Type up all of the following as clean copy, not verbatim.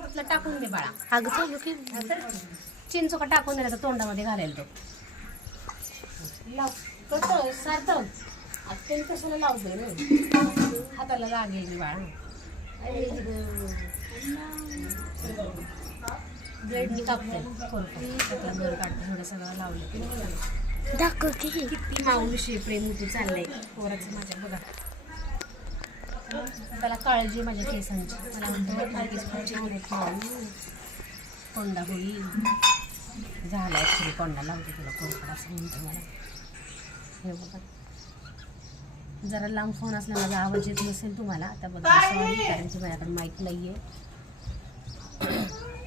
हातातला टाकून दे बाळा. अगं चालू की चिंचोका टाकून दिला तर तोंडामध्ये घालेल तो. लाव कसं सार्थक अत्यंत कशाला लावतोय ना हाताला लागेल मी बाळा. ब्लेडनी कापते त्यातला घर काढते थोडं सगळं लावलं. दाखव की किती माऊविषयी प्रेम होती चाललंय पोराचं माझ्या बघा. त्याला काळजी माझ्या केसांची. मला म्हणतो केस पुढचे होत माऊ कोंडा होईल झाला ॲक्च्युली कोंडा लावते तुला कोरफड असं म्हणतो मला. हे बघा जरा लांब फोन असला माझा आवाज येत नसेल तुम्हाला त्याबद्दल सॉरी कारण की माझ्याकडे माईक नाही आहे.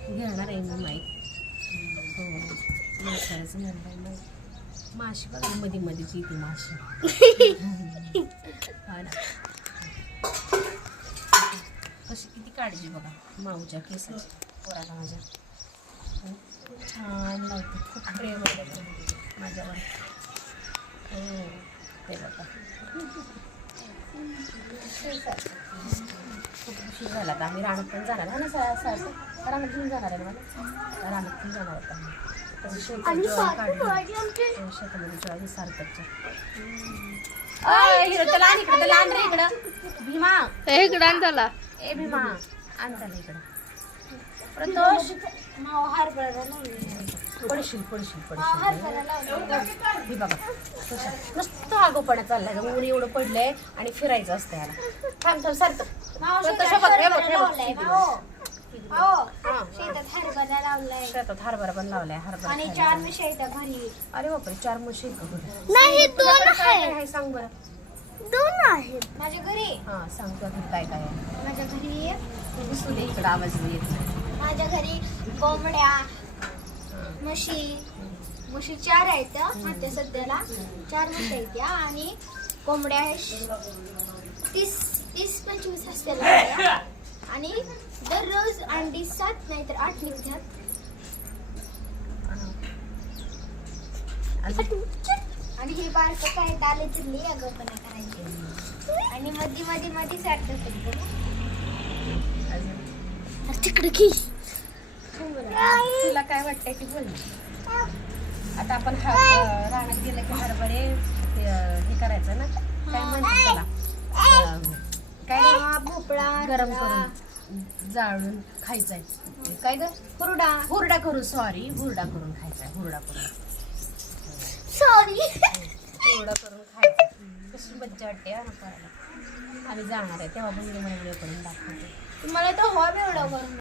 घेणार आहे मी माईक. हो करायचं म्हणलं आहे माईक. माशी बघा मध्ये मध्येच येते माशी. हा ना कशी किती काळजी बघा माऊच्या केसाची पोराला माझ्या. छान लावते खूप प्रेम आहे माझ्यावर. हो ते बघा खूप उशीर झाला तर आम्ही रानात पण जाणार आहे ना सारखं रानात घेऊन जाणार आहे मला. रानात पण जाणार होता त्याचं शेतामध्ये ज्वारी सार्थकच्या. हिरो त्याला आण इकडं त्याला आण रे इकडं भीमा. इकडं आण त्याला. ए भीमा आण त्याला इकडं. प्रतोष पडशील पडशील पडशील. ही बघा नुसतं आगोपणा चाललाय ऊन एवढं पडलंय आणि फिरायचं असतं याला. थांब थांब सारखं शेतात हरभरा पण लावलाय. हरभरा आणि 4 म्हशी आहेत घरी. अरे बापरे 4 म्हशी आहेत का घरी? नाही 2 आहे सांग बरं. 2 आहेत माझ्या घरी. हां सांग तुला घरी काय काय आहे. माझ्या घरी दिसू दे इकडं आवाज येत नाही. माझ्या घरी कोंबड्या म्हशी 4 आहेत आता सध्याला 4 म्हशी आहेत त्या. आणि कोंबड्या 30-25 असतील. आणि दररोज अंडी 7 नाहीतर 8 निघतात. आणि हे बारकं काय डाले चिरली अगोपणा करायची. आणि मध्ये साठत तिकडे की तुला काय वाटतंय की बोल. आता आपण रानात गेलं की हरभरे हे करायचं ना काय म्हणतात त्याला काय भोपळा गरम करून जाळून खायचंय. काय ग हुरडा करून सॉरी हुरडा करून खायचाय. हुरडा करून खायचं. कशी मज्जा वाटते ना करायला. आम्ही जाणार आहे तेव्हा पण व्हिडिओ करून दाखवते. मला तर हवा एवढा करून